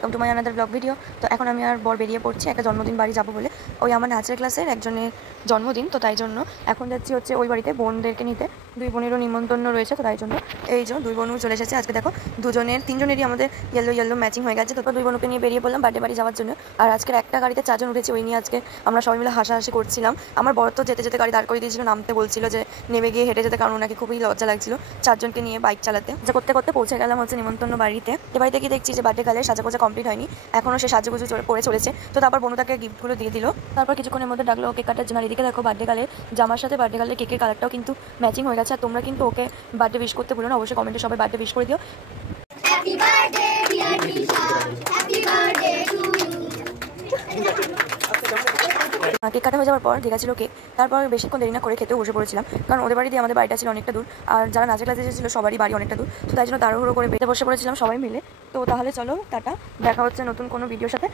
Welcome to my another blog video. তো এখন আমি আর বর বেরিয়ে পড়ছি একটা জন্মদিন বাড়ি যাবো বলে। ওই আমার নাচের ক্লাসের একজনের জন্মদিন, তো তাই জন্য এখন যাচ্ছি হচ্ছে ওই বাড়িতে বোনদেরকে নিতে। দুই বোনেরও নিমন্ত্রণ রয়েছে, তো তাই জন্য এই যে দুই বোনও চলে এসেছে। আজকে দেখো তিনজনেরই আমাদের ইয়েলো ইয়েলো ম্যাচিং হয়ে গেছে। তো দুই বোনকে নিয়ে বেরিয়ে পড়লাম বার্থডে বাড়ি যাওয়ার জন্য। আর আজকের একটা গাড়িতে 4 জন উঠেছি, ওই নিয়ে আজকে আমরা সবাই মিলে হাসাহাসি করছিলাম। আমার বর তো যেতে যেতে গাড়ি দাঁড় করে দিয়েছিল, নামতে বলছিল যে নেমে গিয়ে হেঁটে যেতে, কারণ ওনাকে খুবই লজ্জা লাগছিল 4 জনকে নিয়ে বাইক চালাতে। যা করতে করতে পৌঁছে গেলাম হচ্ছে নিমন্ত্রণ বাড়িতে। এ বাড়িতে গিয়ে দেখছি যে বার্থডে গালের সাজাগোজা কমপ্লিট হয়নি, এখনও সে সাজুগুজু করে চলেছে। তো তারপর বনু তাকে গিফটগুলো দিয়ে দিল। তারপর কিছুক্ষণের মধ্যে ডাকলো কেক কাটার জন্য। এদিকে দেখো বার্থডে গালের জামার সাথে বার্থডে গালের কেকের কালারটাও কিন্তু ম্যাচিং হয়ে গেছে। আর তোমরা কিন্তু ওকে বার্থডে উইশ করতে ভুলো না, অবশ্যই কমেন্টে সবাই বার্থডে উইশ করে দিও। Happy birthday dear Trisha, happy birthday to you. Cake কাটা হয়ে যাওয়ার পর দিয়ে গেছিলো কেক। তারপর বেশিক্ষণ দেরি না করে খেতেও বসে পড়েছিলাম, কারণ ওদের বাড়ি দিয়ে আমাদের বাড়িটা ছিল অনেকটা দূর, আর যারা নাচের ক্লাসে এসেছিল সবারই বাড়ি অনেকটা দূর। তো তাই জন্য তাড়াহুড়ো করে বেঁধে বসে পড়েছিলাম সবাই মিলে। তো তাহলে চলো টাটা, দেখা হচ্ছে নতুন কোনো ভিডিওর সাথে।